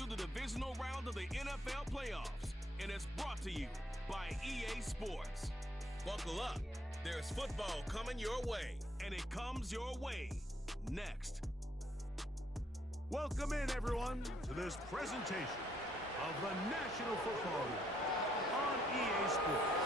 you the divisional round of the NFL playoffs, and it's brought to you by EA Sports. Buckle up. There's football coming your way, and it comes your way next. Welcome in, everyone, to this presentation of the National Football League on EA Sports.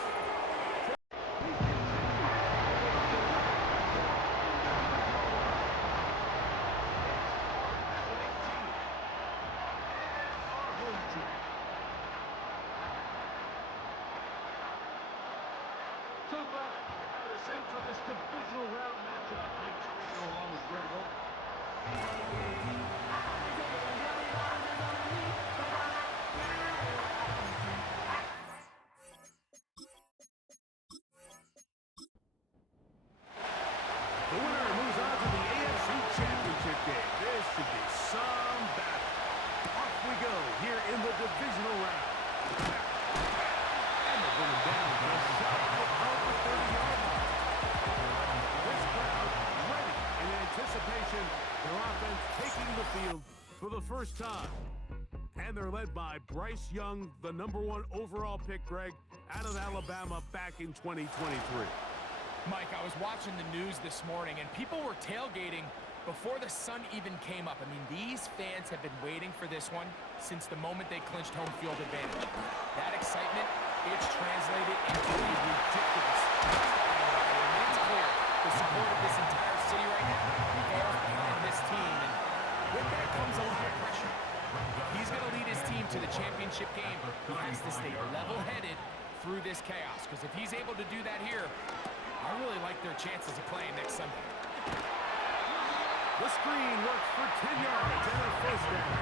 For this divisional round matchup, along with Grego. The winner moves on to the AFC Championship game. This should be some battle. Off we go here in the divisional round. And they're going down to a shot above the 30-yard line. This crowd ready in anticipation. Their offense taking the field for the first time. And they're led by Bryce Young, the #1 overall pick, Greg, out of Alabama back in 2023. Mike, I was watching the news this morning, and people were tailgating before the sun even came up. I mean, these fans have been waiting for this one since the moment they clinched home field advantage. That excitement, it's translated into a ridiculous. It's clear the support of this entire city right now falls behind this team, and with that comes a lot of pressure. If he's going to lead his team to the championship game, he has to stay level-headed through this chaos, because if he's able to do that here, I really like their chances of playing next Sunday. The screen works for 10 yards and a first down.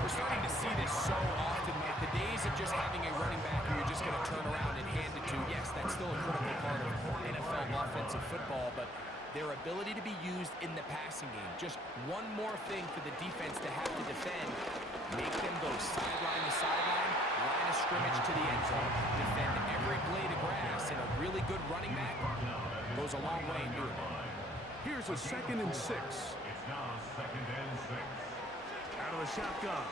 We're starting to see this so often, Mike. The days of just having a running back who you're just going to turn around and hand it to, yes, that's still a critical part of NFL offensive football, but their ability to be used in the passing game, just one more thing for the defense to have to defend, make them go sideline to sideline, line of scrimmage to the end zone, defend every blade of grass, and a really good running back goes a long way in doing it. Here's a 2nd and 6. It's now 2nd and 6. Out of the shotgun,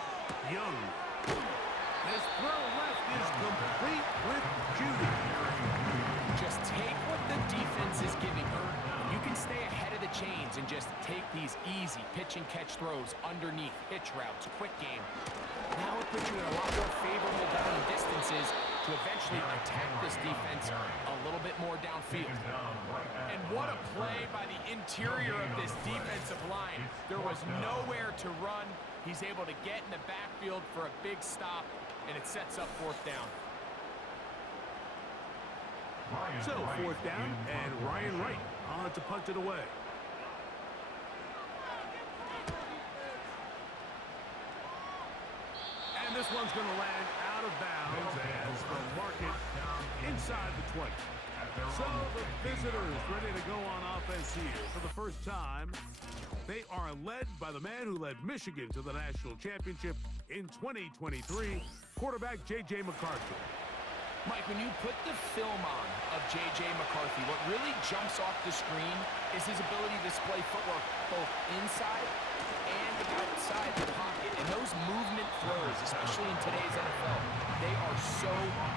Young. His throw left is complete with Judy. Just take what the defense is giving her. You can stay ahead of the chains and just take these easy pitch-and-catch throws underneath, hitch routes, quick game. Now it puts you in a lot more favorable down distances to eventually attack this defense a little bit more downfield. And what a play by the interior of this defensive line. There was nowhere to run. He's able to get in the backfield for a big stop, and it sets up 4th down. So 4th down, and Ryan Wright on to punt it away. And this one's going to land out of bounds as they'll mark it inside the 20. So the visitors ready to go on offense here for the first time. They are led by the man who led Michigan to the national championship in 2023, quarterback J.J. McCarthy. Mike, when you put the film on of J.J. McCarthy, what really jumps off the screen is his ability to display footwork both inside and outside the pocket. And those movement throws, especially in today's NFL, they are so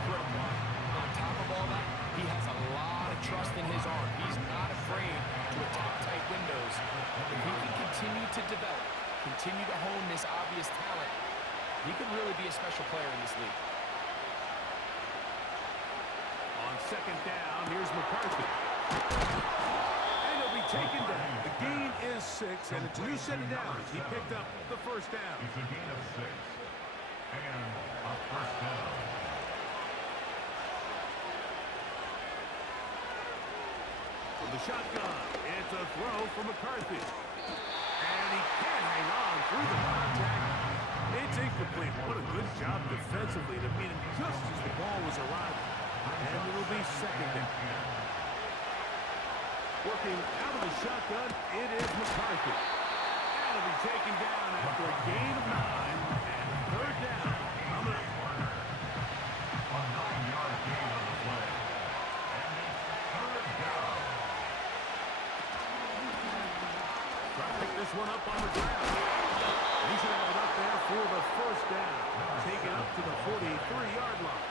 critical. On top of all that, he has a lot of trust in his arm. He's not afraid to attack tight windows. If he can continue to develop, continue to hone this obvious talent, he could really be a special player in this league. On 2nd down, here's McCarthy. And he'll be taken down. The gain is 6, and it's a new set of downs. He picked up the 1st down. It's a gain of 6 and a 1st down. From the shotgun, it's a throw for McCarthy. And he can't hang on through the contact. It's incomplete. What a good job defensively to beat him just as the ball was arriving. And it'll be 2nd down. Working out of the shotgun, it is McCarthy. And it'll be taken down after a gain of 9 and 3rd down. Coming up. A 9-yard gain on the play. And it's 3rd down. Try to pick this one up on the ground. He should have it up there for the first down. Take it up to the 43-yard line.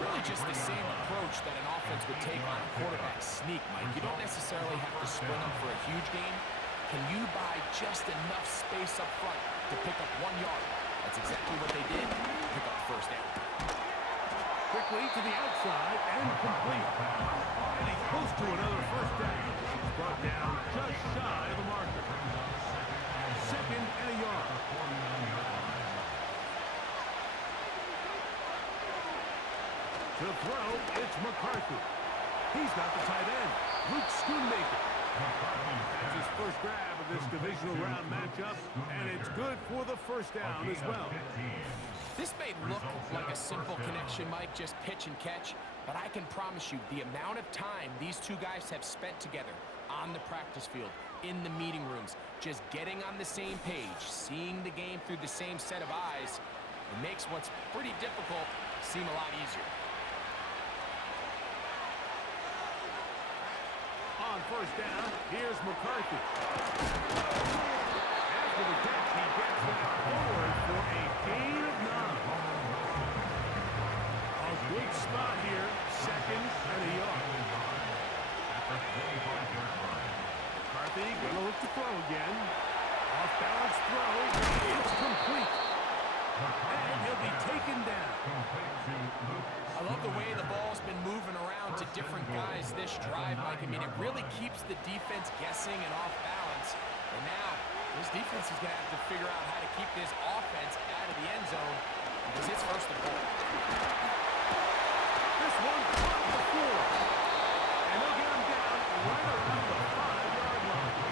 Really just the same approach that an offense would take on a quarterback sneak, Mike. You don't necessarily have to sprint them for a huge gain. Can you buy just enough space up front to pick up 1 yard? That's exactly what they did. Pick up the first down. Quickly to the outside and complete. And he's close to another first down. He's brought down just shy of the marker. Second and a yard. To throw, it's McCarthy. He's got the tight end, Luke Schoonmaker. That's his first grab of this divisional round matchup, and it's good for the first down as well. This may look like a simple connection, Mike, just pitch and catch, but I can promise you the amount of time these two guys have spent together on the practice field, in the meeting rooms, just getting on the same page, seeing the game through the same set of eyes, it makes what's pretty difficult seem a lot easier. On first down, here's McCarthy. After the catch, he gets that forward for a gain of 9. A good spot here, second and a yard. McCarthy gonna look to throw again. Off-balance throw, it's complete. And he'll be taken down. I love the way the ball's been moving around to different guys this drive, Mike. I mean, it really keeps the defense guessing and off balance. And now, this defense is going to have to figure out how to keep this offense out of the end zone because it's first and goal. This one caught the floor. And they'll get him down right around the 5-yard line.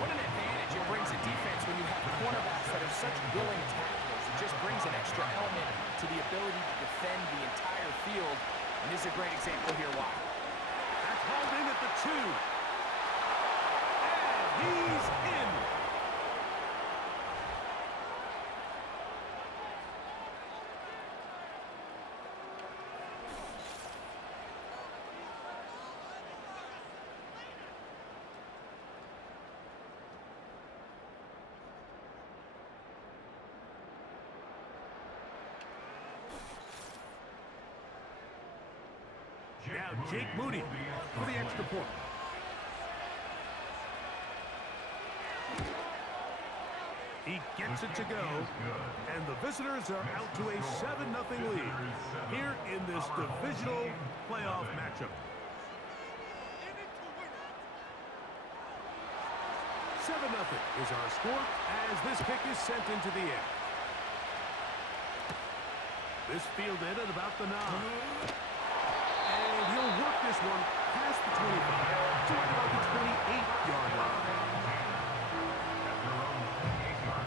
What an advantage it brings a defense when you have cornerbacks that are such willing tacklers. It just brings an extra element to the ability to defend the entire field. And this is a great example here why. That's hauled in at the 2. And he's in. Now Jake Moody for the extra point. He gets it to go, and the visitors are out to a 7-0 lead here in this divisional playoff matchup. 7-0 is our score as this kick is sent into the air. This fielded at about the 9. And he'll work this one past the 25 to about the 28-yard line.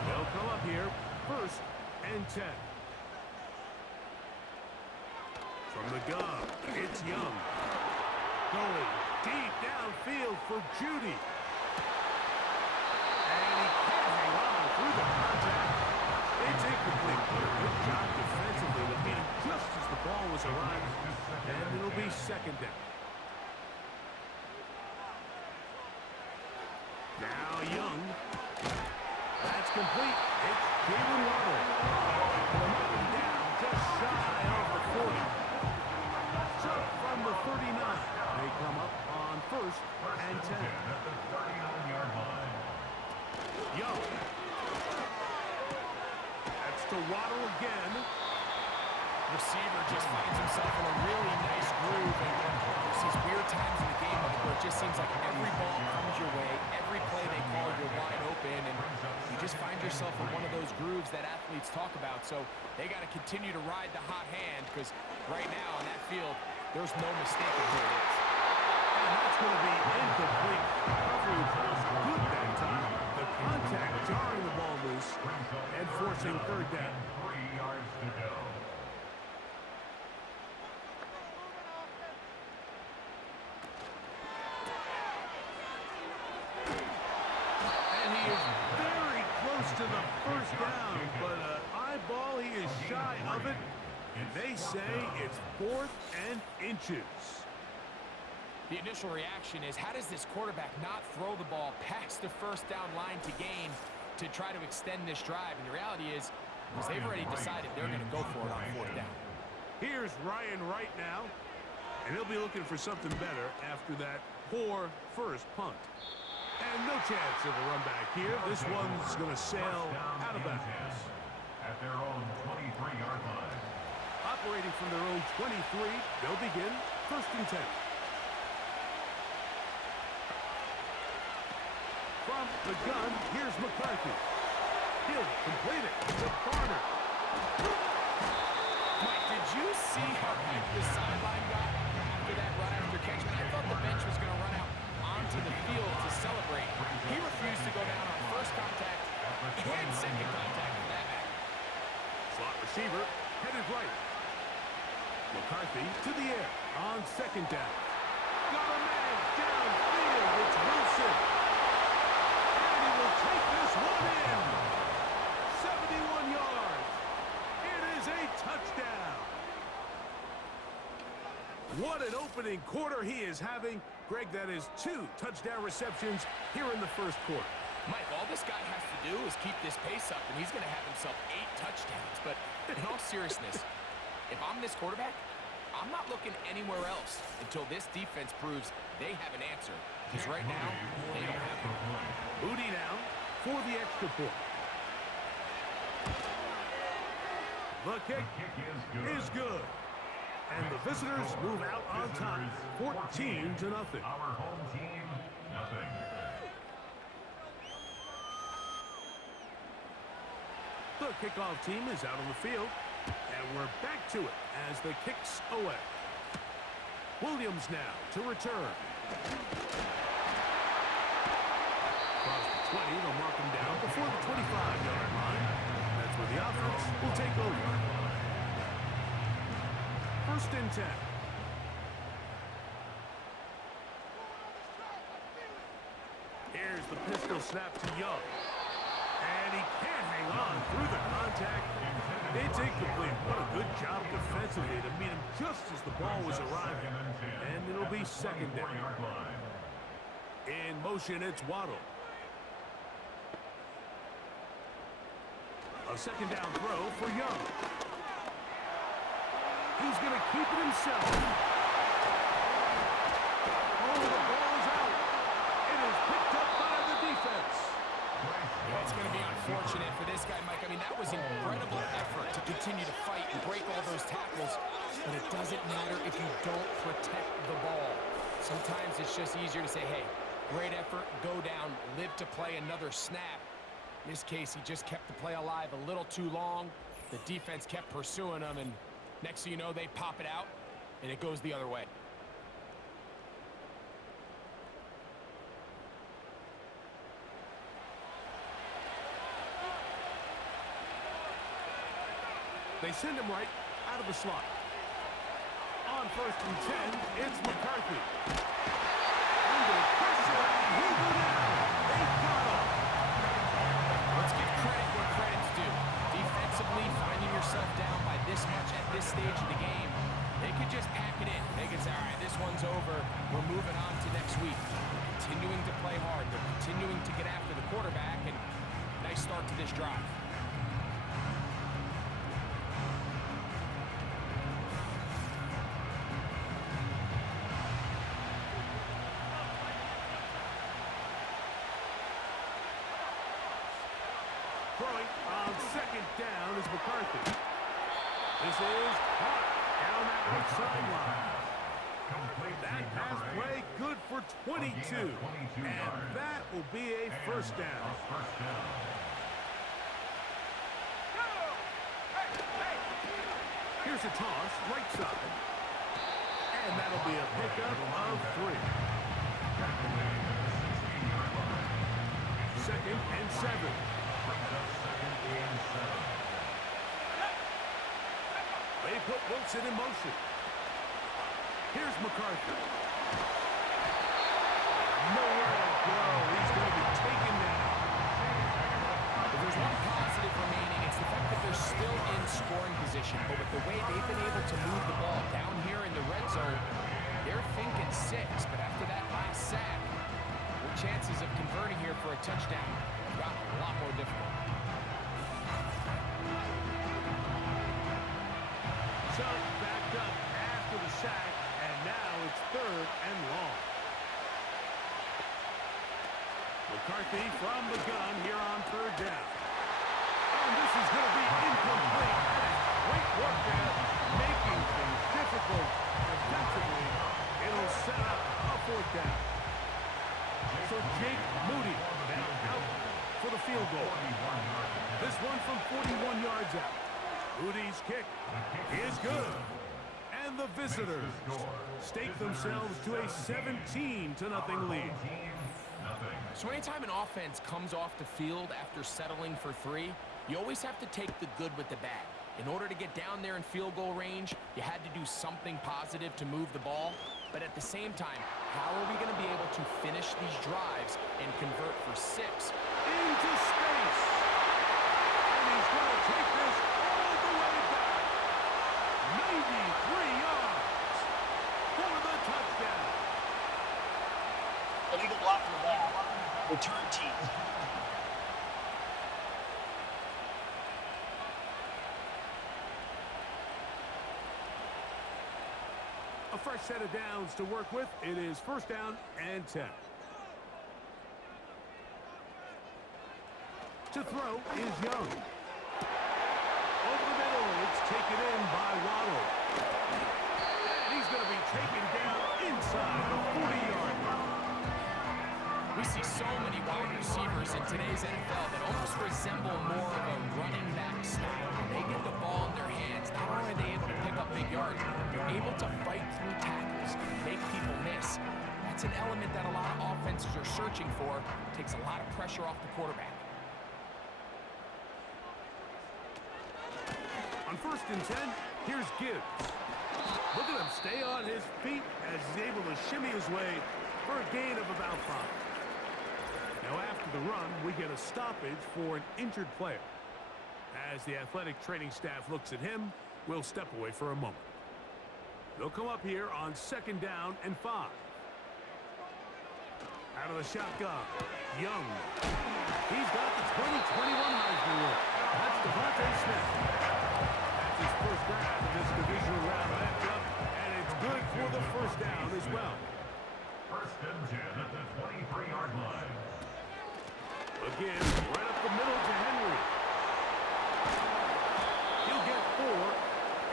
They'll come up here, first and 10. From the gun, it's Young. Going deep downfield for Judy. And he can't hang on through the contact. It's incomplete. Good job defensively to beat him just as the ball was arriving. And it'll be second down. Now Young. That's complete. It's Jalen Waddle. They'll knock him down just shy of the 40. So from the 39, they come up on first and 10. Young. That's to Waddle again. Receiver just finds himself in a really nice groove, and there's these weird times in the game where it just seems like every ball comes your way, every play they call, you're wide open, and you just find yourself in one of those grooves that athletes talk about. So they got to continue to ride the hot hand because right now on that field, there's no mistaking who it is. And that's going to be incomplete. Coverage was good that time. The contact jarring the ball loose and forcing third down. 3 yards to go. And he is very close to the first down, but an eyeball, he is shy of it. And they say it's 4th and inches. The initial reaction is, how does this quarterback not throw the ball past the first down line to gain to try to extend this drive? And the reality is they've already decided they're going to go for it on fourth down. Here's Ryan Wright now, and he'll be looking for something better after that poor first punt. And no chance of a run back here. This one's going to sail out of bounds. At their own 23-yard line. Operating from their own 23, they'll begin first and 10. From the gun, here's McCarthy. He'll complete it to Barner. Mike, did you see how big the sideline got after that run after catch? I thought the bench was going to run out onto the field to celebrate. He refused to go down on first contact and second contact for that matter. Slot receiver headed right. McCarthy to the air on second down. Got a man downfield. It's Wilson. And he will take this one in. 71 yards. It is a touchdown. What an opening quarter he is having. Greg, that is 2 touchdown receptions here in the first quarter. Mike, all this guy has to do is keep this pace up, and he's going to have himself 8 touchdowns. But in all seriousness, if I'm this quarterback, I'm not looking anywhere else until this defense proves they have an answer. Because right now, they don't have it. Moody now for the extra point. The kick is good. And the visitors move out on top, 14-0. Our home team, nothing. The kickoff team is out on the field, and we're back to it as the kick's away. Williams now to return. Across the 20, they'll mark him down before the 25-yard line. That's where the offense will take over. First and 10. Here's the pistol snap to Young. And he can't hang on through the contact. It's incomplete. What a good job defensively to meet him just as the ball was arriving. And it'll be second down. In motion, it's Waddle. A second down throw for Young. He's going to keep it himself. Oh, the ball is out. It is picked up by the defense. Yeah, it's going to be unfortunate for this guy, Mike. I mean, that was incredible effort to continue to fight and break all those tackles. But it doesn't matter if you don't protect the ball. Sometimes it's just easier to say, hey, great effort, go down, live to play another snap. In this case, he just kept the play alive a little too long. The defense kept pursuing him, and next thing you know, they pop it out, and it goes the other way. They send him right out of the slot. On first and 10, it's McCarthy. Under pressure, and he'll go down. They got him. Let's give credit where credit's due. Defensively, finding yourself down by this much at this stage of the game, they could just pack it in. They could say, all right, this one's over. We're moving on to next week. They're continuing to play hard. They're continuing to get after the quarterback, and nice start to this drive. Throwing on second down is McCarthy. This is caught down that right sideline. That pass play good for 22. And that will be a first down. Here's a toss, right side. And that'll be a pickup of 3. Second and 7. They put Wilson in motion. Here's McCarthy. Nowhere to go. He's going to be taken down. If there's one positive remaining, it's the fact that they're still in scoring position. But with the way they've been able to move the ball down here in the red zone, they're thinking 6. But chances of converting here for a touchdown have gotten a lot more difficult. So, backed up after the sack, and now it's 3rd and long. McCarthy from the gun here on 3rd down. And this is going to be incomplete. That is great work there, making things difficult defensively. It'll set up a 4th down. So Jake Moody now out for the field goal. This one from 41 yards out. Moody's kick is good. And the visitors stake themselves to a 17-0 lead. So anytime an offense comes off the field after settling for 3, you always have to take the good with the bad. In order to get down there in field goal range, you had to do something positive to move the ball. But at the same time, how are we going to be able to finish these drives and convert for 6? Into space. And he's going to take this all the way back. 93 yards for the touchdown. Illegal block for that. Return team. A fresh set of downs to work with. It is 1st down and 10. To throw is Young. Over the middle, it's taken in by Waddle. And he's going to be taken down inside the 40-yard line. We see so many wide receivers in today's NFL that almost resemble more of a running back style. When they get the ball in their hands, not only are they able to pick up big yards, they're able to fight through tackles, make people miss. That's an element that a lot of offenses are searching for. Takes a lot of pressure off the quarterback. On 1st and 10, here's Gibbs. Look at him stay on his feet as he's able to shimmy his way for a gain of about 5. Now after the run, we get a stoppage for an injured player. As the athletic training staff looks at him, we'll step away for a moment. They'll come up here on 2nd down and 5. Out of the shotgun, Young. He's got the 2021 Heisman winner. That's Devontae Smith. That's his first grab in this divisional round matchup, and it's good for the 1st down as well. 1st and 10 at the 23-yard line. Again, right up the middle to Henry. He'll get 4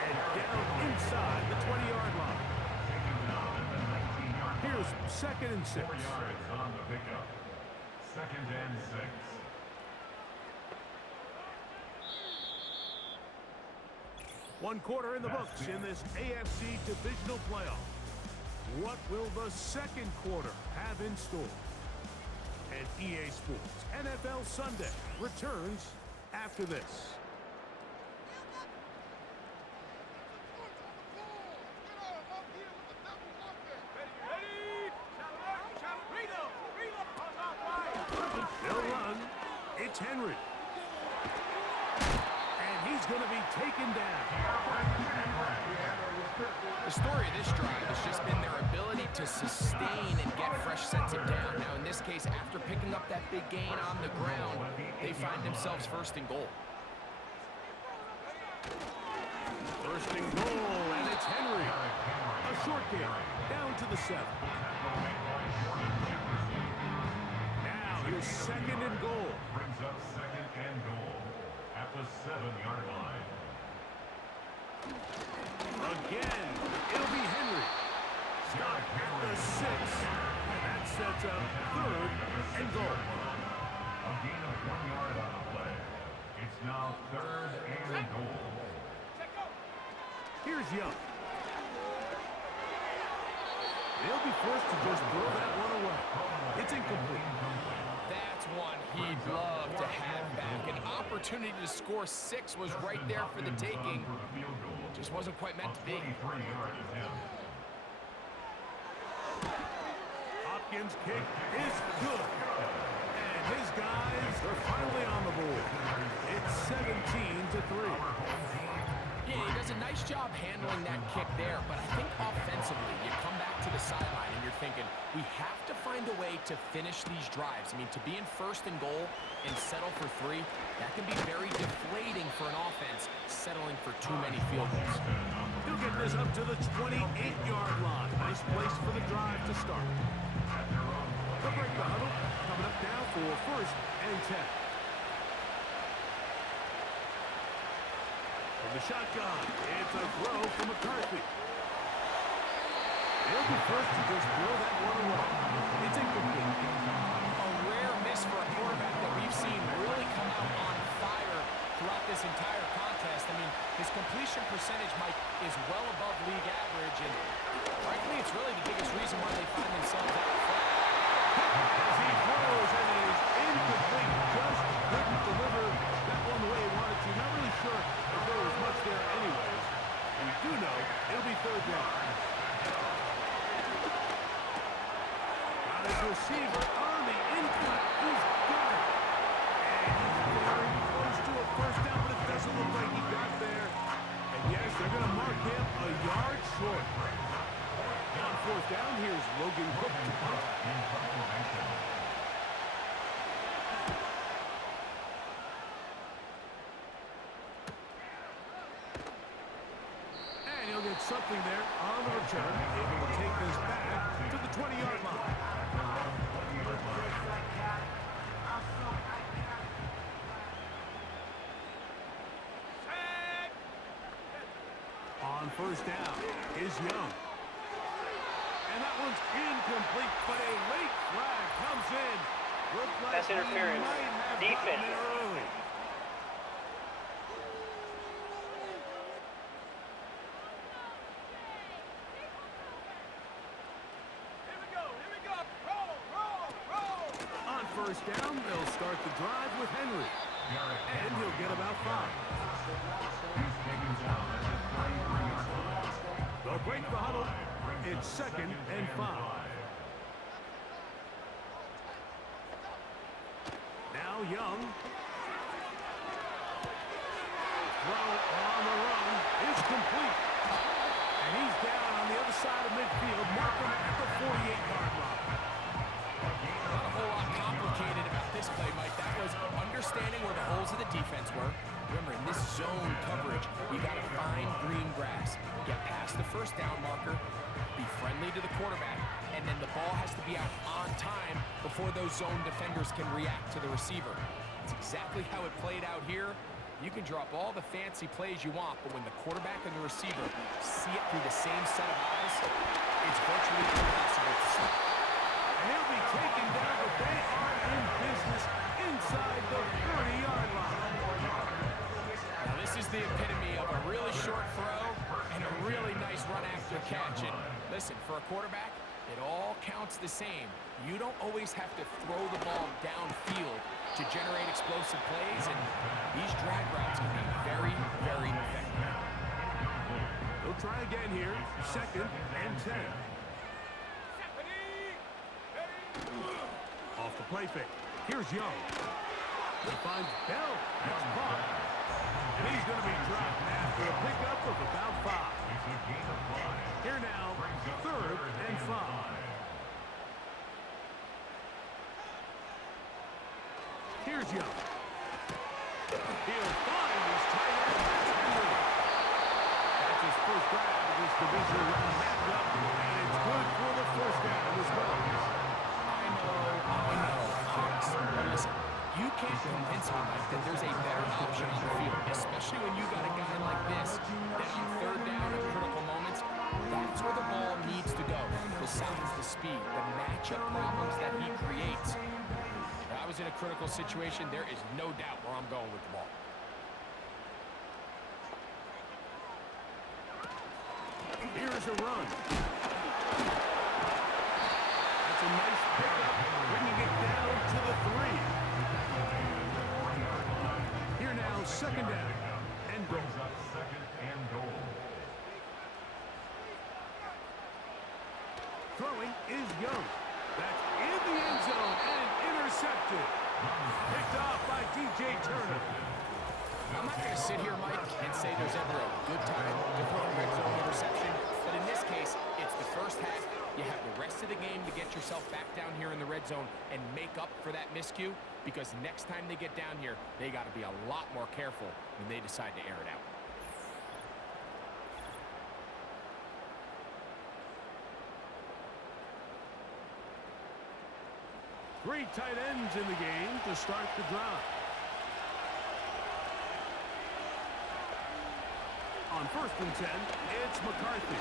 and down inside the 20-yard line. Here's 2nd and 6. 4 yards on the pickup. 2nd and 6. One quarter in the books in this AFC divisional playoff. What will the 2nd quarter have in store? And EA Sports NFL Sunday returns after this. They'll run. It's Henry. And he's going to be taken down. The story of this drive has just been their ability to sustain and get fresh sets of down. Now, in this case, after picking up that big gain on the ground, they find themselves 1st and goal. 1st and goal, and it's Henry. A short gain, down to the 7. Now, here's 2nd and goal. Brings up 2nd and goal at the 7-yard line. Again, it'll be Henry. Stop at the 6. And that sets up 3rd and goal. A gain of 1 yard on the play. It's now 3rd and goal. Here's Young. They'll be forced to just throw that one away. It's incomplete. That's one he'd love to have back. An opportunity to score 6 was right there for the taking. Just wasn't quite meant to be. Hopkins' kick is good. And his guys are finally on the board. It's 17-3. Yeah, he does a nice job handling that kick there, but I think offensively, you come back to to the sideline and you're thinking, we have to find a way to finish these drives. I mean, to be in first and goal and settle for 3, that can be very deflating for an offense settling for too many field goals. He'll get this up to the 28-yard line. Nice place for the drive to start. The break the huddle, coming up now for first and 10. From the shotgun, it's a throw from McCarthy. He'll be first to just throw that one away. It's incomplete. A rare miss for a quarterback that we've seen really come out on fire throughout this entire contest. I mean, his completion percentage, Mike, is well above league average, and frankly, it's really the biggest reason why they find themselves out front. As he throws, and it is incomplete. Just couldn't deliver that one the way he wanted to. Not really sure if there was much there anyways. We do know it'll be third down. Got his receiver on the incline. He's got it. And he's very close to a first down, but it doesn't look like he got there. And yes, they're going to mark him a yard short. On fourth down, here's Logan Cook to punt. And he'll get something there on the return. Able to take this back to the 20-yard line. On first down is Young. And that one's incomplete, but a late flag comes in. Looks like That's interference. he might have Defense. gotten there early. On first down, they'll start the drive with Henry. And he'll get about 5. They'll break the huddle. It's second and 5. Now Young. Throw on the run is complete. And he's down on the other side of midfield, marking at the 48-yard line. Not a whole lot complicated about this play, Mike. That was understanding where the holes of the defense were. Remember, in this zone coverage, you got to find green grass, get past the first down marker, be friendly to the quarterback, and then the ball has to be out on time before those zone defenders can react to the receiver. It's exactly how it played out here. You can drop all the fancy plays you want, but when the quarterback and the receiver see it through the same set of eyes, it's virtually impossible to stop. And he'll be taken down, but they are in business inside the 30-yard line. Now, this is the epitome of a really short throw and a really nice run after catch. And listen, for a quarterback, it all counts the same. You don't always have to throw the ball downfield to generate explosive plays, and these drag routes can be very, very effective. They'll try again here. Second and 10. Off the play fake. Here's Young. He finds Bell. That's caught. And he's going to be dropped after a pickup of about 5. Here now, third and 5. Here's Young. He'll find his tight end. That's his first grab of this division round matchup, and it's good for the first down as well. I know, Alex. But listen, you can't convince me, Mike, that there's a better option on the field, especially when you got a guy like this that on third down at critical moments, that's where the ball needs to go. The size, the speed, the matchup problems that he creates. If I was in a critical situation, there is no doubt where I'm going with the ball. Here's a run. That's a nice pickup, bringing it down to the 3. Here now, second down and goal. Throwing is Young. That's in the end zone and intercepted. Picked off by DJ Turner. I'm not going to sit here, Mike, and say there's ever a good time to throw a red zone interception, but in this case, it's the first half, you have the rest of the game to get yourself back down here in the red zone and make up for that miscue, because next time they get down here, they got to be a lot more careful when they decide to air it out. Three tight ends in the game to start the drive. On 1st and 10, it's McCarthy.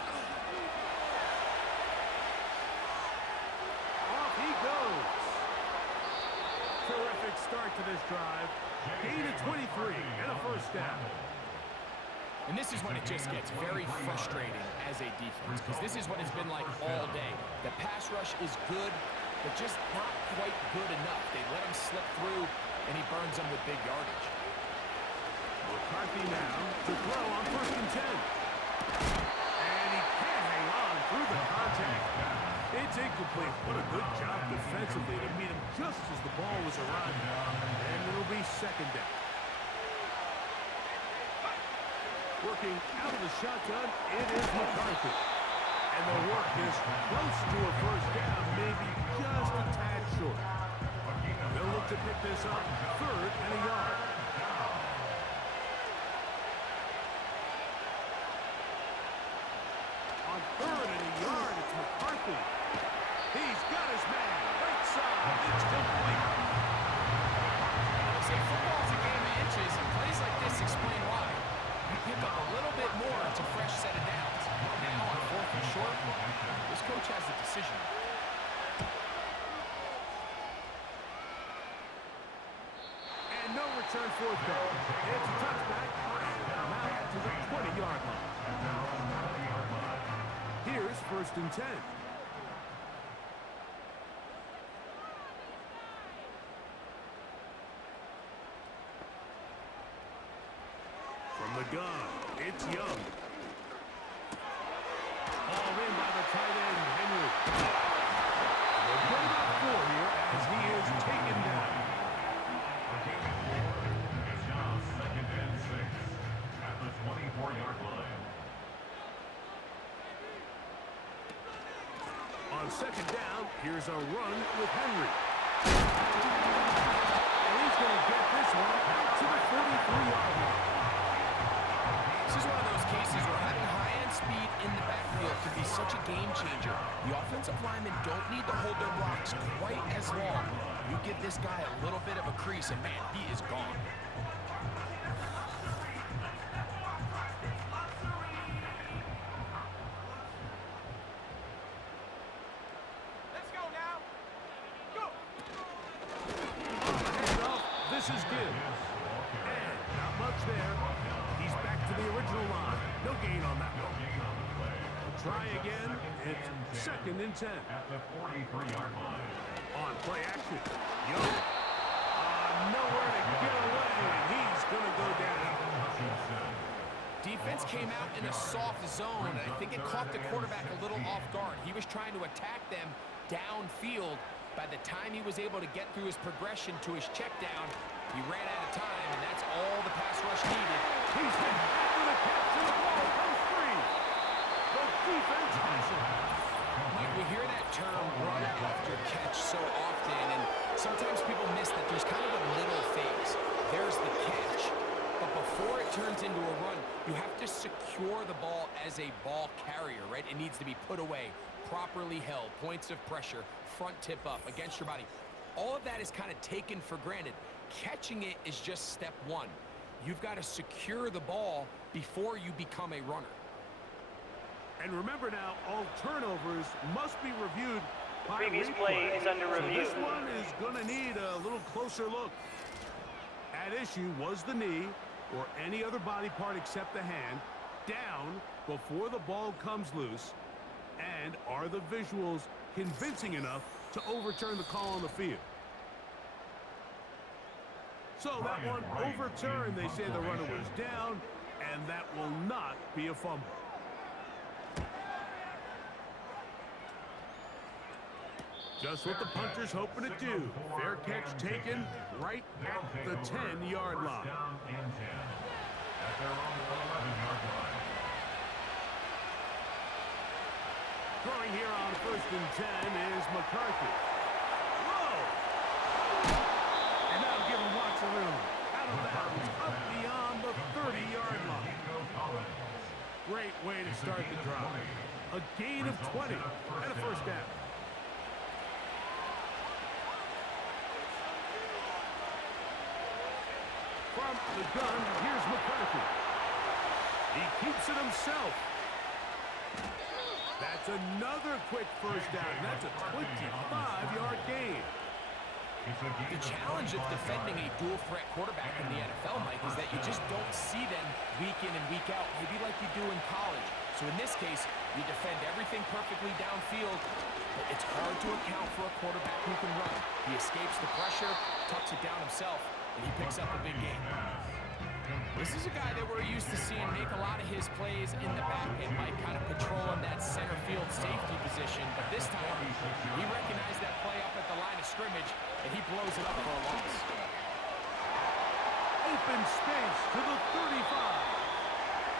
Off he goes. Terrific start to this drive. Gain of 23 and a first down. And this is when it just gets very frustrating as a defense, because this is what it's been like all day. The pass rush is good, but just not quite good enough. They let him slip through, and he burns them with big yardage. McCarthy now to throw on 1st and 10. And he can't hang on through the contact. It's incomplete. What a good job defensively to meet him just as the ball was arriving. And it'll be 2nd down. Working out of the shotgun, it is McCarthy. And the work is close to a first down, maybe just a tad short. They'll look to pick this up, 3rd and a yard. On 3rd and a yard, it's McCarthy. He's got his man, right side, it's complete. They say football's a game of inches, and plays like this explain why. You pick up a little bit more, it's a fresh set of downs. Now on 4th and short, this coach has a decision. And no return forthcoming. It's a touchback, and I'm out to the 20-yard line. Here's 1st and 10. From the gun, it's Young. Hauled in by the tight end, Henry. They'll get about 4 here as he is taken down. It's now 2nd and 6 at the 24-yard line. On 2nd down, here's a run with Henry. And he's going to get this one out to the 43-yard line. This is one of those cases where having high-end speed in the backfield can be such a game changer. The offensive linemen don't need to hold their blocks quite as long. You give this guy a little bit of a crease, and man, he is gone. Let's go now. Go. Handoff, this is good. And not much there. He's back to the original line. No gain on that one. Try again. It's 2nd and 10. At the 43-yard line. On play action. Young. Nowhere to get away. And he's going to go down. Defense came out in a soft zone, and I think it caught the quarterback a little off guard. He was trying to attack them downfield. By the time he was able to get through his progression to his check down, he ran out of time, and that's all the pass rush needed. He's hit after the catch, and the ball comes free. The defense has it. Mike, we hear that term run after catch so often, and sometimes people miss that there's kind of a middle phase. There's the catch, but before it turns into a run, you have to secure the ball as a ball carrier, right? It needs to be put away, properly held, points of pressure, front tip up against your body. All of that is kind of taken for granted. Catching it is just step one. You've got to secure the ball before you become a runner. And remember now, all turnovers must be reviewed by Previous replay. play is under So review. this one is going to need a little closer look. At issue was the knee, or any other body part except the hand, down before the ball comes loose. And are the visuals convincing enough to overturn the call on the field? So that one overturned. They say the runner was down, and that will not be a fumble. Just what the punter's hoping to do. Fair catch taken right at the 10-yard line. Down and 10 at their own 11-yard line. Throwing here on 1st and 10 is McCarthy. Whoa! And that'll give him lots of room. Out of bounds, up beyond the 30-yard line. Great way to start the drive. A gain of 20 and a first down. From the gun, here's McCarthy. He keeps it himself. That's another quick first down. That's a 25-yard gain. The challenge of defending a dual-threat quarterback in the NFL, Mike, is that you just don't see them week in and week out, maybe like you do in college. So in this case, you defend everything perfectly downfield, but it's hard to account for a quarterback who can run. He escapes the pressure, tucks it down himself, and he picks up a big gain. This is a guy that we're used to seeing make a lot of his plays in the back end, Mike, kind of patrolling that center field safety position. But this time, he recognized that play up at the line of scrimmage, and he blows it up for a loss. Open space to the 35.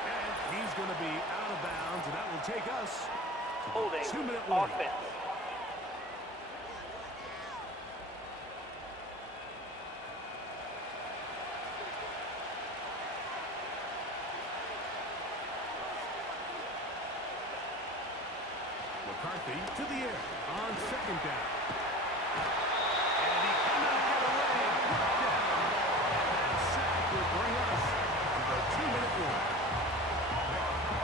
And he's going to be out of bounds, and that will take us to Holding. 2-minute warning. Offense. McCarthy to the air on 2nd down. And he cannot get away. That sack will bring us to the 2-minute warning.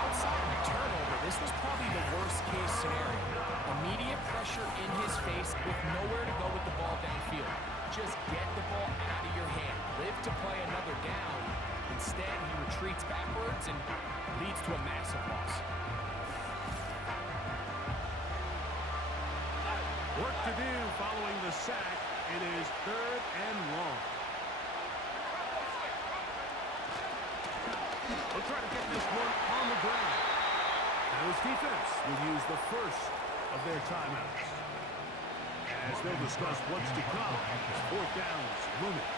Outside of the turnover, this was probably the worst-case scenario. Immediate pressure in his face with nowhere to go with the ball downfield. Just get the ball out of your hand. Live to play another down. Instead, he retreats backwards and leads to a massive loss. Work to do following the sack. It is 3rd and long. They'll try to get this one on the ground. Now his defense will use the first of their timeouts. As they'll discuss what's to come as 4th downs looming.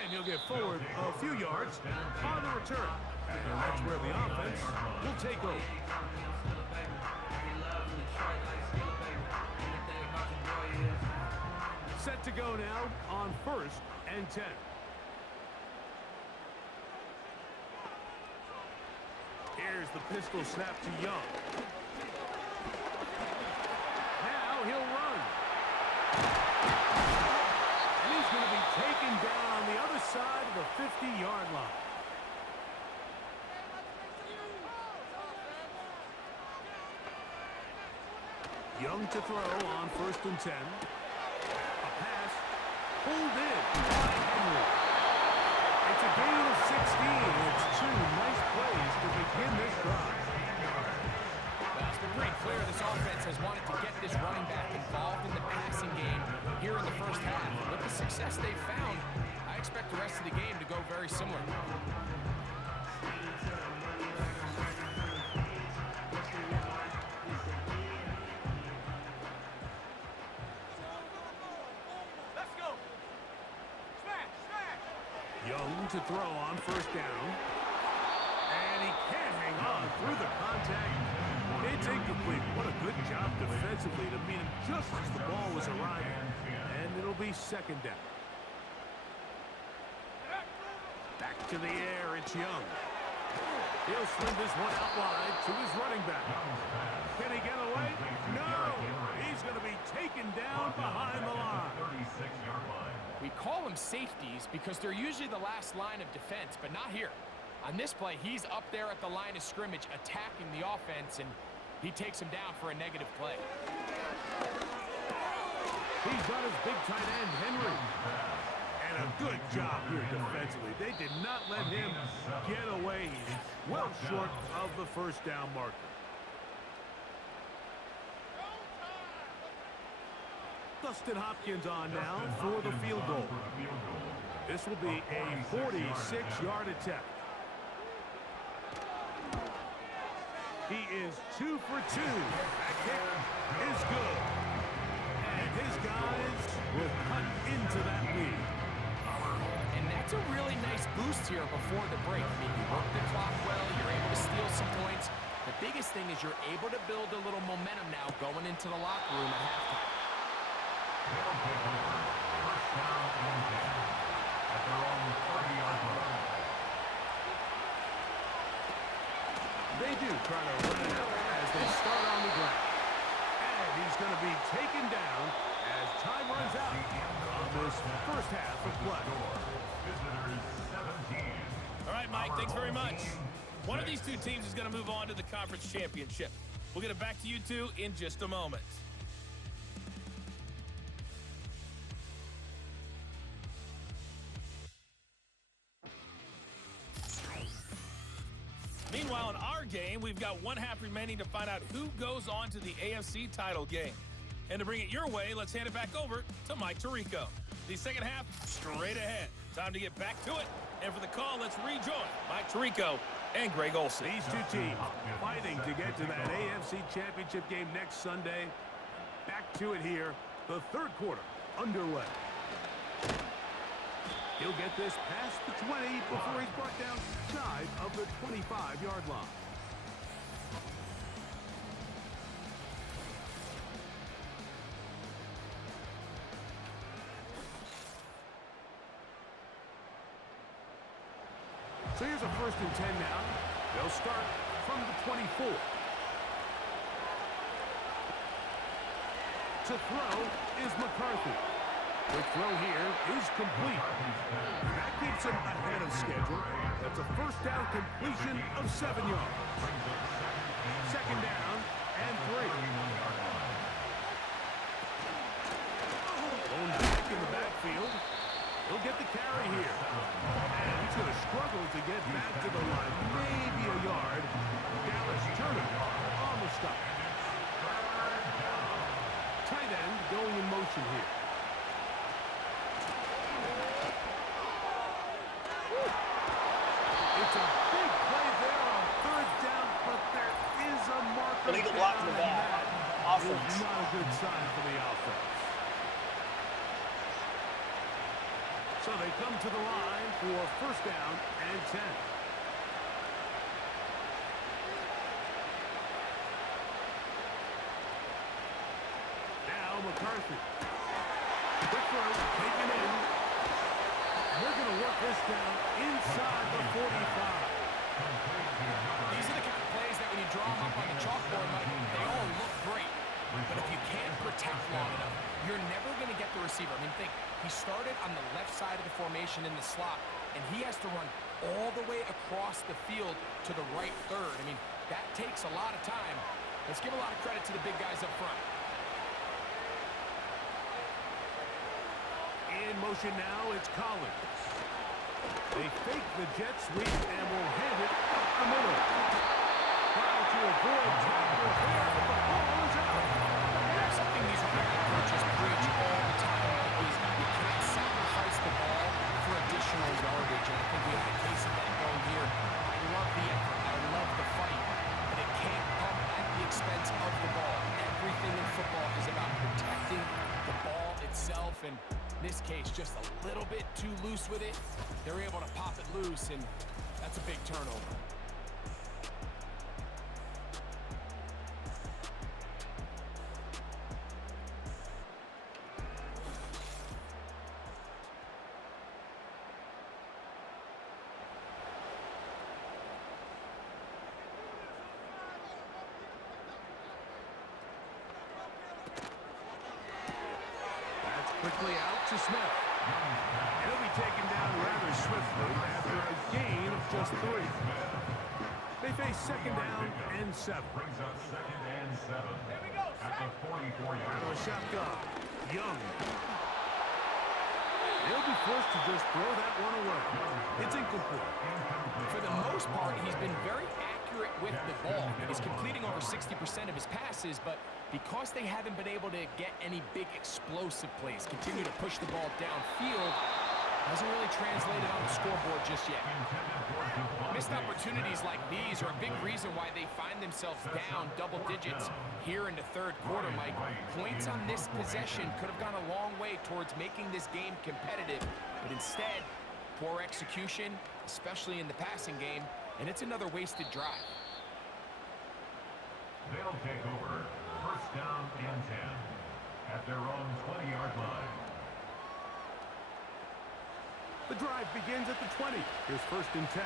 And he'll get forward a few yards on the return. And that's where the offense will take over. Set to go now on 1st and 10. Here's the pistol snap to Young. Now he'll run. And he's going to be taken down on the other side of the 50-yard line. Young to throw on 1st and 10. A pass pulled in by Henry. It's a gain of 16. It's 2 nice plays to begin this drive. Well, it's been pretty clear this offense has wanted to get this running back involved in the passing game here in the first half. With the success they've found, I expect the rest of the game to go very similar. Let's go. Smash, smash. Young to throw on 1st down. And he can't hang on through the contact. It's incomplete. What a good job defensively to meet him just as the ball was arriving. And it'll be 2nd down. Back to the air, it's Young. He'll sling this one out wide to his running back. Can he get away? No! He's going to be taken down behind the line. We call them safeties because they're usually the last line of defense, but not here. On this play, he's up there at the line of scrimmage attacking the offense, and he takes him down for a negative play. He's got his big tight end, Henry. And a good job here defensively. They did not let him get away. He's well short of the 1st down marker. Dustin Hopkins on now for the field goal. This will be a 46-yard attempt. He is 2 for 2. That kick is good. And his guys will cut into that lead. And that's a really nice boost here before the break. I mean, you work the clock well, you're able to steal some points. The biggest thing is you're able to build a little momentum now going into the locker room at halftime. They'll take over. First down and 10 at their own 30-yard line. They do try to run it out as they start on the ground. And he's going to be taken down as time runs out on this first half of play. Visitors 17. All right, Mike, thanks very much. One of these two teams is going to move on to the conference championship. We'll get it back to you two in just a moment. Meanwhile, in our game, we've got one half remaining to find out who goes on to the AFC title game. And to bring it your way, let's hand it back over to Mike Tirico. The second half, straight ahead. Time to get back to it. And for the call, let's rejoin Mike Tirico and Greg Olsen. These two teams fighting to get to that AFC championship game next Sunday. Back to it here. The third quarter underway. He'll get this past the 20 before he's brought down side of the 25-yard line. So here's a 1st and 10 now. They'll start from the 24. To throw is McCarthy. The throw here is complete. That keeps him ahead of schedule. That's a first down completion of 7 yards. Second down and 3. Going back in the backfield. He'll get the carry here. And he's going to struggle to get back to the line. Maybe a yard. Dallas Turner on the stop. Tight end going in motion here. It's a big play there on 3rd down, but there is a marker. Illegal block in the back. Offense. Is not a good sign for the offense. So they come to the line for 1st down and 10. Now McCarthy. Quick throw, taken in. They're going to work this down inside the 45. These are the kind of plays that when you draw them up on the chalkboard, Mike, they all look great. But if you can't protect long enough, you're never going to get the receiver. I mean, think, he started on the left side of the formation in the slot, and he has to run all the way across the field to the right third. I mean, that takes a lot of time. Let's give a lot of credit to the big guys up front. In motion now, it's Collins. They fake the jet sweep and will hand it up the middle. Trying to avoid tackle there, but the ball is out. There's something these rare coaches preach all the time is you can't sacrifice the ball for additional yardage. And I think we have a case of that going here. I love the effort. I love the fight. But it can't come at the expense of the ball. Everything in football is about protecting the ball itself. And in this case, just a little bit too loose with it. They're able to pop it loose, and that's a big turnover. Quickly out to Smith. He'll be taken down rather swiftly after a gain of just 3. They face 2nd down and 7. Brings up 2nd and 7 at the 44-yard Out of a line. shotgun. Young. They'll be forced to just throw that one away. It's incomplete. For the most part, he's been very accurate with the ball. He's completing over 60% of his passes, but because they haven't been able to get any big explosive plays, continue to push the ball downfield, Hasn't really translated on the scoreboard just yet. Missed opportunities like these are a big reason why they find themselves down double digits here in the third quarter, Mike. Points on this possession could have gone a long way towards making this game competitive, but instead, poor execution, especially in the passing game, and it's another wasted drive. They'll take over. First down and 10 at their own 20-yard line. The drive begins at the 20. Here's first and 10.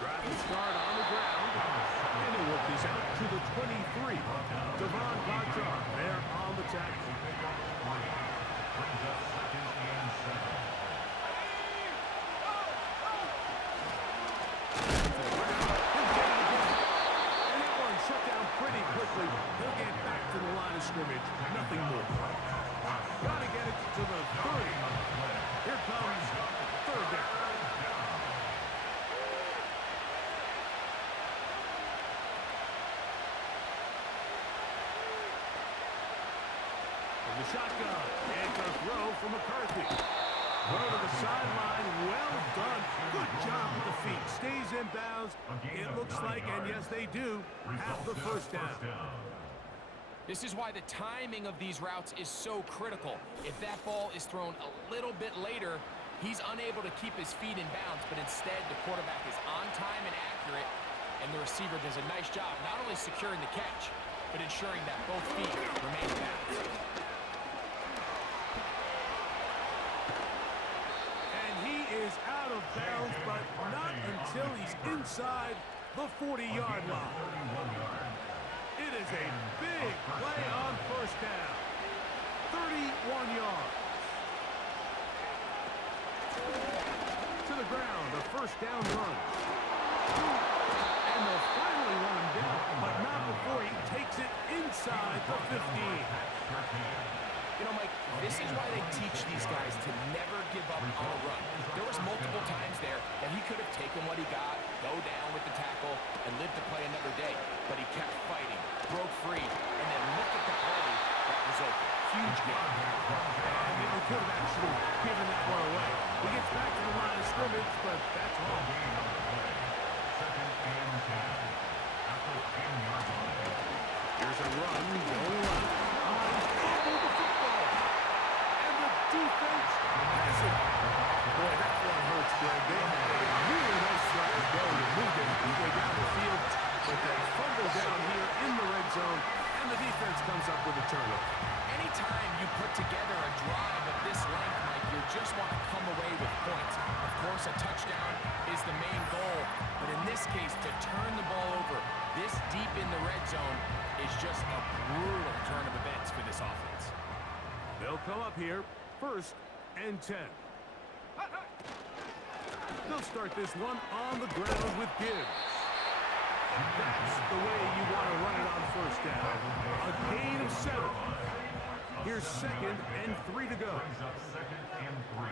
Drive and start on the ground. And it will be out to the 23. Devon Godchar there on the tackle. Brings up second and 7. Shut down pretty quickly. He'll get back to the line of scrimmage. Nothing more. Got to get it to the 30. Here comes third down. From the shotgun. And a throw from McCarthy. Throw to the sideline. Well done. Good job with the feet. Stays in bounds. It looks like, and yes, they do, have the first down. This is why the timing of these routes is so critical. If that ball is thrown a little bit later, he's unable to keep his feet in bounds, but instead the quarterback is on time and accurate, and the receiver does a nice job not only securing the catch, but ensuring that both feet remain in bounds. Is out of bounds, but not until he's inside the 40-yard line. It is a big play on first down. 31 yards. To the ground, a first down run. And they'll finally run him down, but not before he takes it inside the 15. You know, Mike, this is why they teach these guys to never give up on a run. There was multiple times there that he could have taken what he got, go down with the tackle, and live to play another day. But he kept fighting, broke free, and then look at the play that resulted. Huge game. And he could have actually given that one away. He gets back to the line of scrimmage, but that's all. Second and 10 at the 10-yard line. Here's a run going left. Defense has it. Boy, that one hurts, Greg. They had a really nice drive going to move them way down the field, but they fumble down here in the red zone, and the defense comes up with a turnover. Anytime you put together a drive of this length, Mike, you just want to come away with points. Of course, a touchdown is the main goal, but in this case, to turn the ball over this deep in the red zone is just a brutal turn of events for this offense. They'll come up here. First and 10. They'll start this one on the ground with Gibbs. And that's the way you want to run it on first down. A gain of 7. Here's second and 3 to go. Second and 3.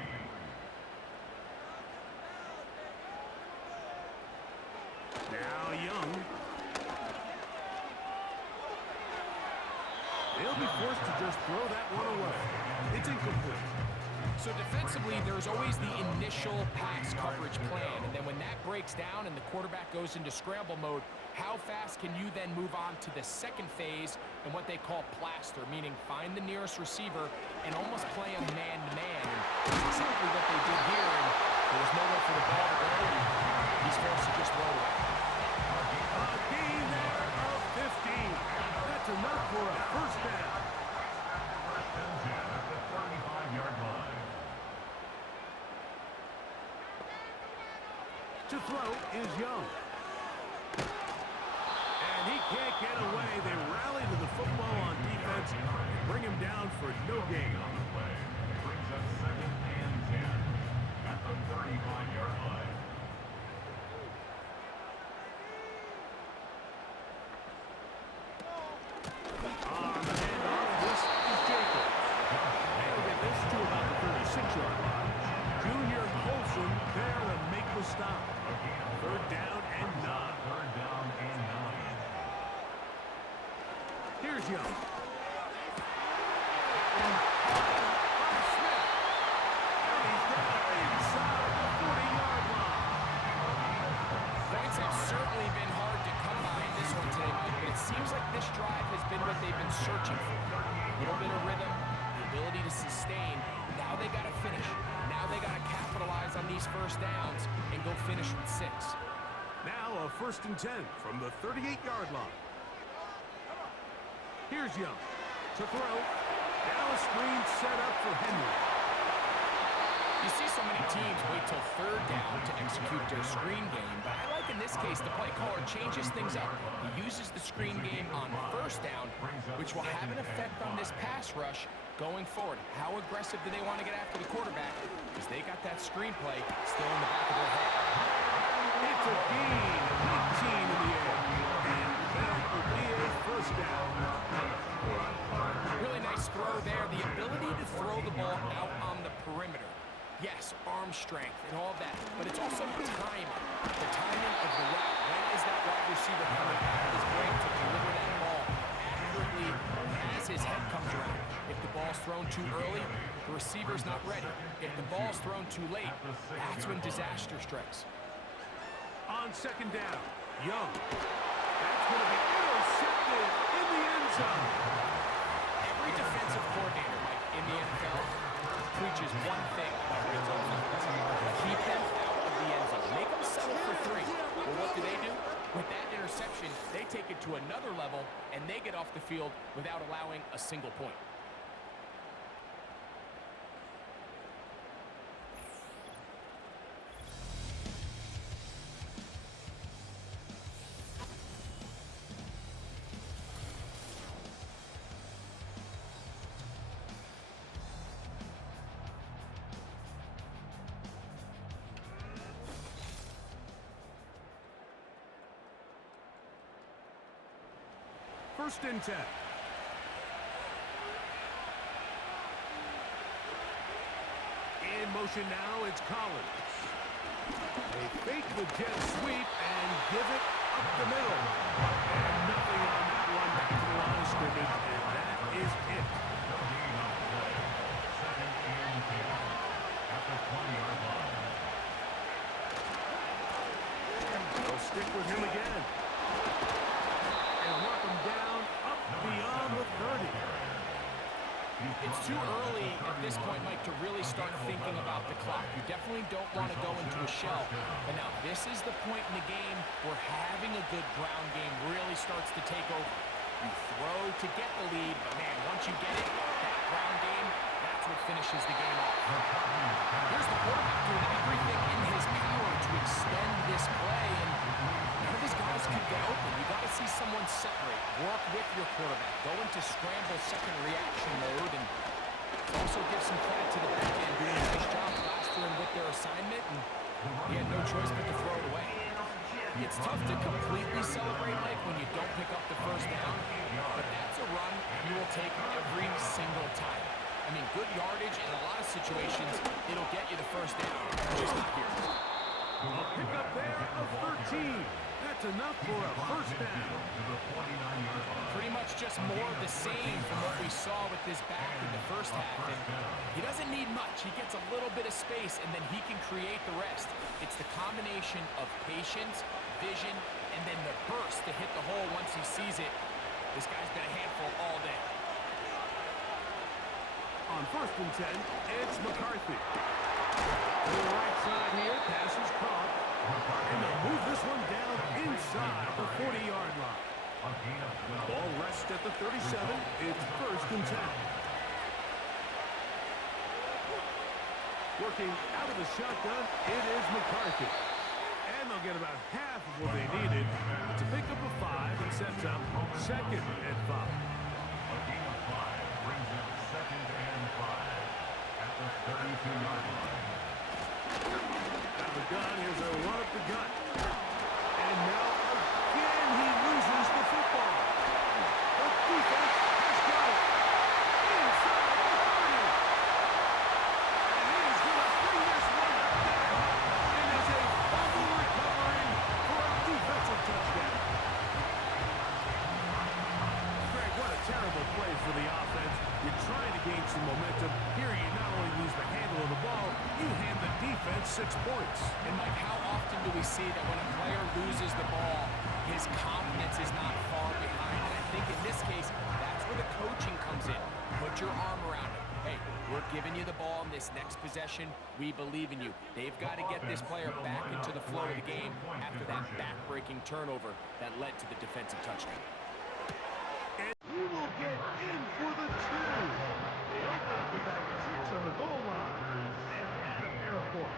Now Young. They'll be forced to just throw that one away. It's incomplete. So defensively, there's always the initial pass coverage plan, and then when that breaks down and the quarterback goes into scramble mode, how fast can you then move on to the second phase and what they call plaster, meaning find the nearest receiver and almost play him man-to-man. And that's exactly what they did here, and there was nowhere for the ball to go, and he's forced to just throw it away. A gain there of 15. That's enough for a first down. First and 10 at the 35-yard line. To throw is Young. And he can't get away. They rally to the football on defense and bring him down for no gain. On the play. Brings us second and 10 at the 35-yard line. On the handoff, this is Jacobs. They'll get this to about the 36-yard line. Junior Colson there to make the stop. Third down and 9. Third down and 9. Here's Young. Points have certainly been hard to come by in this one today, Mike, but it seems like this drive has been what they've been searching for. A little bit of rhythm, the ability to sustain. Now they got to finish. Now they got to capitalize on these first downs and go finish with 6. Now a 1st and 10 from the 38-yard line. Here's Young to throw. Now a screen set up for Henry. You see so many teams wait till 3rd down to execute their screen game, but I like in this case the play caller changes things up. He uses the screen game on 1st down, which will have an effect on this pass rush going forward. How aggressive do they want to get after the quarterback? Because they got that screen play still in the back of their head. It's a gain of 19 in the air. And that will be a 1st down. Really nice throw there. The ability to throw the ball out on the perimeter. Yes, arm strength and all that, but it's also timing. The timing of the route. When is that wide receiver coming out of his brain to deliver that ball accurately as his head comes around? If the ball's thrown too early, the receiver's not ready. If the ball's thrown too late, that's when disaster strikes. On 2nd down, Young. That's going to be intercepted in the end zone. Every defensive coordinator, Mike, in the NFL preaches one thing about red zone defense. Keep them out of the end zone. Make them settle for 3. Well, what do? With that interception, they take it to another level, and they get off the field without allowing a single point. First and 10. In motion now, it's Collins. They fake the jet sweep and give it up the middle. And nothing on that one back to the line of scrimmage, and that is it. Second and 10 at the 20-yard line. They'll stick with him again. And knock him down up beyond the 30. It's too early at this point, Mike, to really start thinking about the clock. You definitely don't want to go into a shell. But now this is the point in the game where having a good ground game really starts to take over. You throw to get the lead, but man, once you get it, that ground game, that's what finishes the game off. Here's the quarterback doing everything in his power to extend this play, and none of his guys can get open. You got to see someone separate, work with your quarterback, go into scramble second reaction mode, and also give some credit to the back end doing a nice job plastering with their assignment, and he had no choice but to throw it away. It's tough to completely celebrate, Mike, when you don't pick up the 1st down, but that's a run you will take every single time. I mean, good yardage in a lot of situations, it'll get you the 1st down. Just not here. A pickup there of 13. That's enough for a 1st down. Pretty much just more of the same from what we saw with this back in the 1st half. And he doesn't need much. He gets a little bit of space, and then he can create the rest. It's the combination of patience, vision, and then the burst to hit the hole once he sees it. This guy's been a handful all day. On 1st and 10, it's McCarthy. To the right side here, pass is caught. And they'll move this one down inside the 40-yard line. Ball rests at the 37. It's 1st and 10. Working out of the shotgun, it is McCarthy. And they'll get about half of what they needed. It's a pickup of 5 and sets up 2nd and 5. A gain of 5 brings up 2nd and 5 at the 32-yard line. Out of the gun, here's a run up the gut. And now again he loses the football. The defense has got it. Inside the 30. And he is going to bring this one back. It is a fumble recovery for a defensive touchdown. Greg, what a challenge. some momentum. Here you not only lose the handle of the ball, you hand the defense 6 points. And Mike, how often do we see that when a player loses the ball, his confidence is not far behind? And I think in this case, that's where the coaching comes in. Put your arm around him. Hey, we're giving you the ball in this next possession. We believe in you. They've got to get this player back into the flow of the game after that back-breaking turnover that led to the defensive touchdown. And we will get in for the 2. The offense is back at 6 on the goal line. And airport.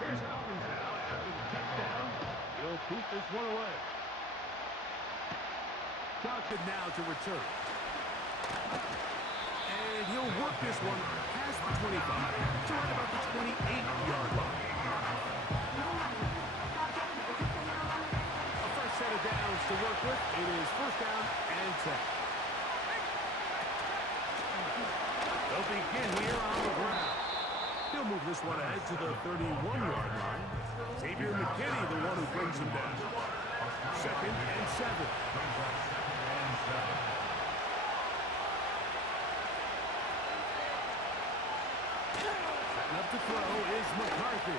Here's Hopkins now after the touchdown. He'll keep this one away. Johnson now to return. And he'll work this one past the 25 to right about the 28-yard line. A first set of downs to work with. It is first down and 10. They'll begin here on the ground. He'll move this one ahead to the 31-yard line. Xavier McKinney, the one who brings him down. 2nd and 7. Setting up to throw is McCarthy.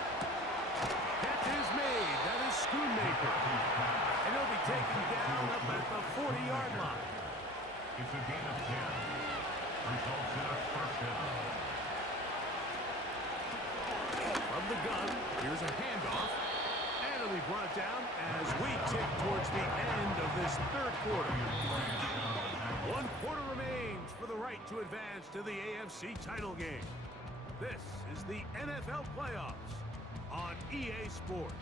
Catch is made. That is Schoonmaker. And he'll be taken down up at the 40-yard line. It's a gain of 10. Results in a first down. From the gun, here's a handoff. And it'll be brought down as we tick towards the end of this 3rd quarter. 1 quarter remains for the right to advance to the AFC title game. This is the NFL playoffs on EA Sports.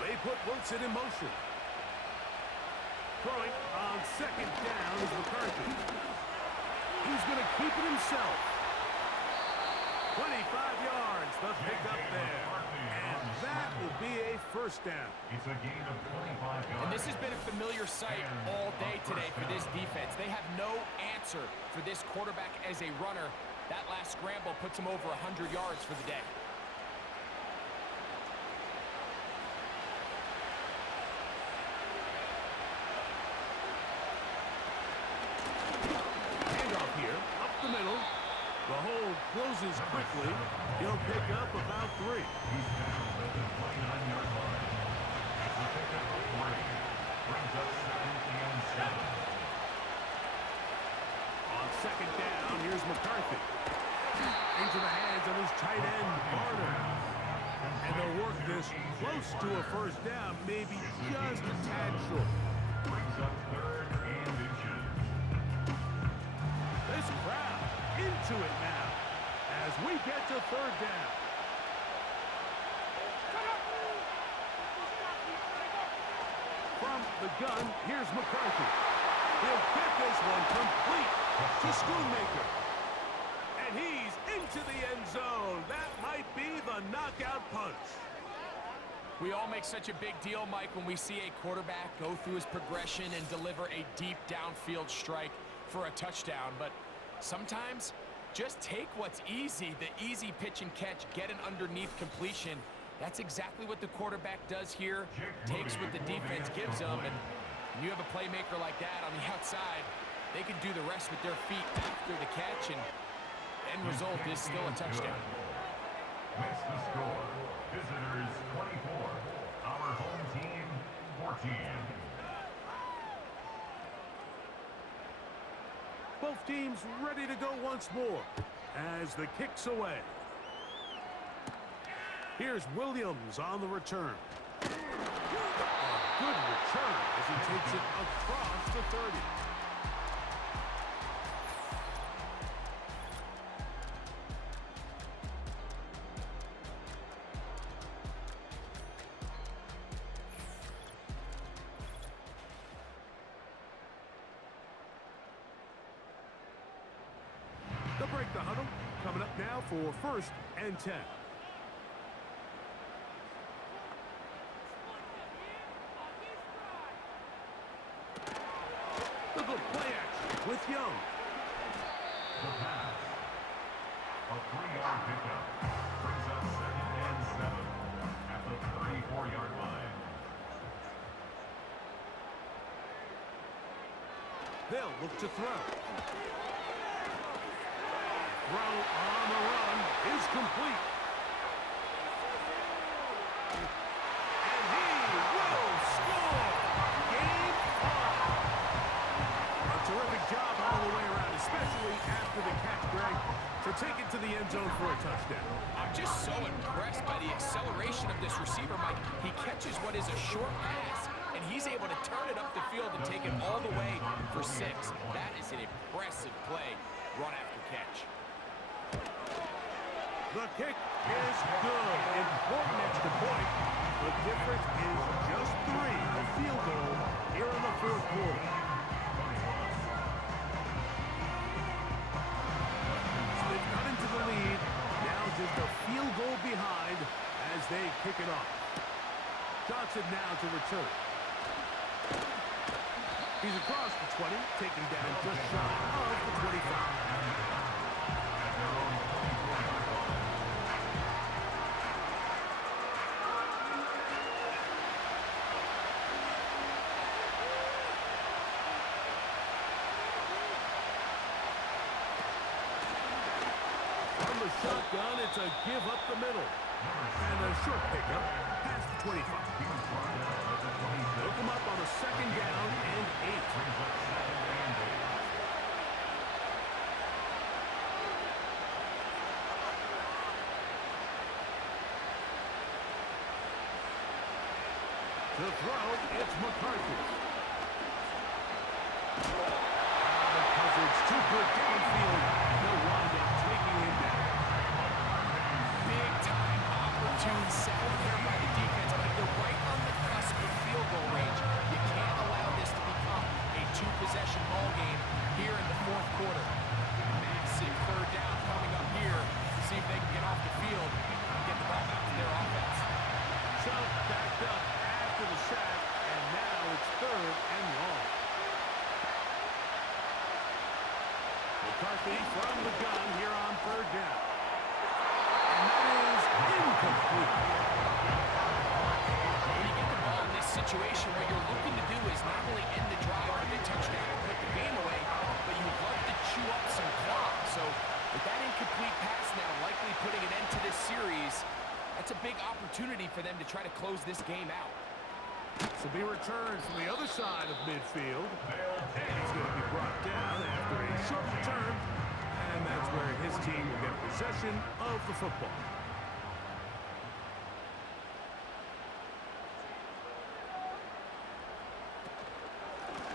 They put Wilson in motion. Throwing on 2nd down is McCarthy. He's going to keep it himself. 25 yards, the pickup there. And that will be a first down. It's a gain of 25 yards. And this has been a familiar sight all day today for this defense. They have no answer for this quarterback as a runner. That last scramble puts him over 100 yards for the day. The hold closes quickly. He'll pick up about 3. He's down at the 29-yard line. It's a pickup of 3. Brings up 2nd and 7. On 2nd down, here's McCarthy. Into the hands of his tight end, Barner. And they'll work this close to a first down, maybe just a tad short. Brings up 3rd and inches. This crowd into it now as we get to 3rd down. From the gun, here's McCarthy. He'll get this one complete to Schoonmaker. And he's into the end zone. That might be the knockout punch. We all make such a big deal, Mike, when we see a quarterback go through his progression and deliver a deep downfield strike for a touchdown. But sometimes, just take what's easy, the easy pitch and catch, get an underneath completion. That's exactly what the quarterback does here, takes what the defense gives them, and when you have a playmaker like that on the outside, they can do the rest with their feet after the catch, and end result is still a touchdown. Makes the score. Visitors 24, our home team 14. Both teams ready to go once more as the kick's away. Here's Williams on the return. A good return as he takes it across the 30. for 1st and 10. Look at play action with Young. The pass. A 3-yard pickup. Brings up 2nd and 7 at the 34-yard line. They'll look to throw. Throw on the run is complete. And he will score. Game on. A terrific job all the way around, especially after the catch, Greg, to take it to the end zone for a touchdown. I'm just so impressed by the acceleration of this receiver, Mike. He catches what is a short pass, and he's able to turn it up the field and take it all the way for 6. That is an impressive play, run after catch. The kick is good. Important extra point. The difference is just 3. A field goal here in the 4th quarter. So they've got into the lead. Now just a field goal behind as they kick it off. Johnson now to return. He's across the 20, taken down just shy of the 25. From the shotgun, it's a give up the middle. And a short pickup past the 25. Look him up on a 2nd down and 8. To throw, it's McCarthy. Because it's too good downfield, they'll wind up taking him down. Big time opportune sack here by the defense, but they're right on the cusp of field goal range. You can't allow this to become a 2-possession ball game here in the 4th quarter. Massive 3rd down coming up here to see if they can get off the field and get the ball back to their offense. Chubb backed up after the sack, and now it's 3rd and long. McCarthy from the gun here on 3rd down. And that is incomplete. When you get the ball in this situation, what you're looking to do is not only end the drive with a touchdown and put the game away, but you would love to chew up some clock. So with that incomplete pass now likely putting an end to this series, that's a big opportunity for them to try to close this game out. So be returned from the other side of midfield. And he's going to be brought down after a short return. And that's where his team will get possession of the football.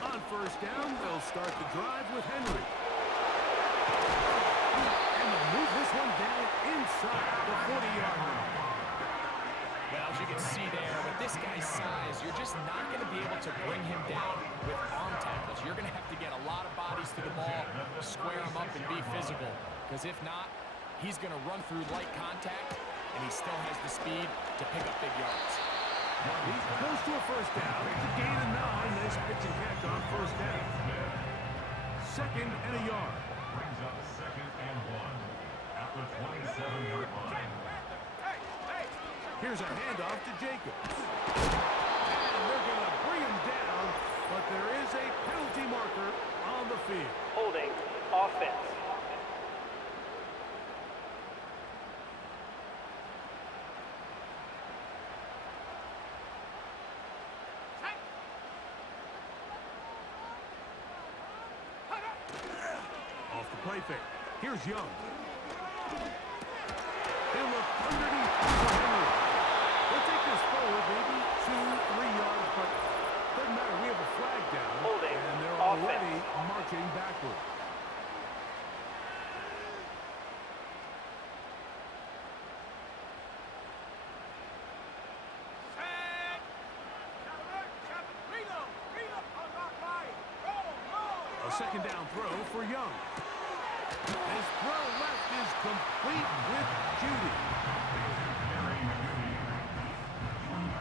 On 1st down, they'll start the drive with Henry. And they'll move this one down inside the 40-yard line. Well, as you can see there, with this guy's size, you're just not going to be able to bring him down with arm tackles. You're going to have to get a lot of bodies to the ball, square him up, and be physical. Because if not, he's going to run through light contact, and he still has the speed to pick up big yards. He's close to a 1st down. It's a gain of 9. Nice pitch and catch on 1st down. 2nd and a yard. Brings up 2nd and 1 at the 27-yard line. Here's a handoff to Jacobs. And they're going to bring him down, but there is a penalty marker on the field. Holding offense. Off the play fake. Here's Young. He'll look underneath for Henry. They'll take this forward, maybe 2-3 yards, but doesn't matter. We have a flag down, Holding and they're offense. already marching backward. A 2nd down throw for Young. His throw left is complete with Judy.